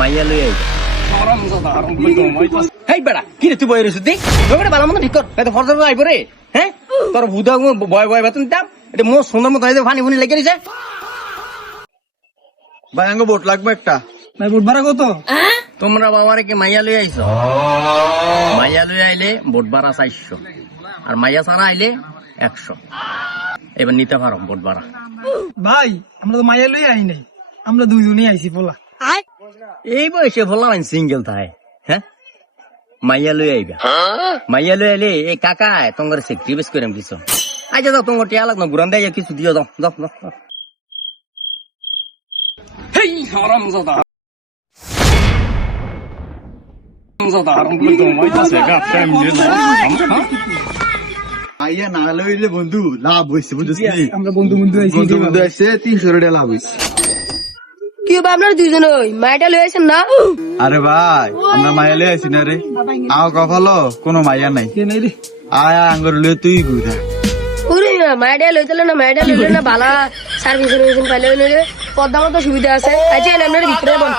মাইয়া লই আইবা হেই বেড়া কি রে তুই বই রইছিস দেখ ওরে ভালো মতো ঠিক কর এত ফরজ আইব রে হ্যাঁ তোর ভুদা বয় বয় বেতন দাম এটা মোর সুন্দর মতো হইছে ফানি ফুনি লেগে রইছে ভাই আঙ্গ ভোট লাগবে একটা। ভাই ভোট ভাড়া কত? তোমরা বাবারে কি মাইয়া লই আইছো মাইয়া লই আইলে ভোট ভাড়া 400 আর মাইয়া ছাড়া আইলে 100 এবার নিতে পারো ভোট ভাড়া ভাই আমরা তো মাইয়া লই আই নাই, আমরা দুইজনেই আইছি পোলা। এই বয়সে বললাম সিঙ্গেল তাই হ্যাঁ মাইয়া লই আইবা মাইয়া লই আইলে এই কাকা তোমার সেক্রিফাইস করে দিছ আচ্ছা যাও তোমার টিয়া লাগ না ঘুরান দেয় কিছু দিও যাও যাও যাও হেই হারামজাদা আইয়া না লইলে বন্ধু লাভ হইছে বুঝছিস আমরা বন্ধু বন্ধু আইছি। বন্ধু বন্ধু আসছে 300 টাকা লাভ হইছে। কি হবে আপনার দুইজন ওই মাইটা লই আছেন না? আরে ভাই আমরা মাইয়া লই আইছি না রে আও কফালো কোনো মাইয়া নাই কে নাই রে? আয়া আঙ্গুর লই তুই ঘুরা ওরে মাইটা লইতলে না মাইটা লইলে না ভালো সার্ভিস পাইলে পদ্মা মতো সুবিধা আছে আচ্ছা আপনার ভিতরে বল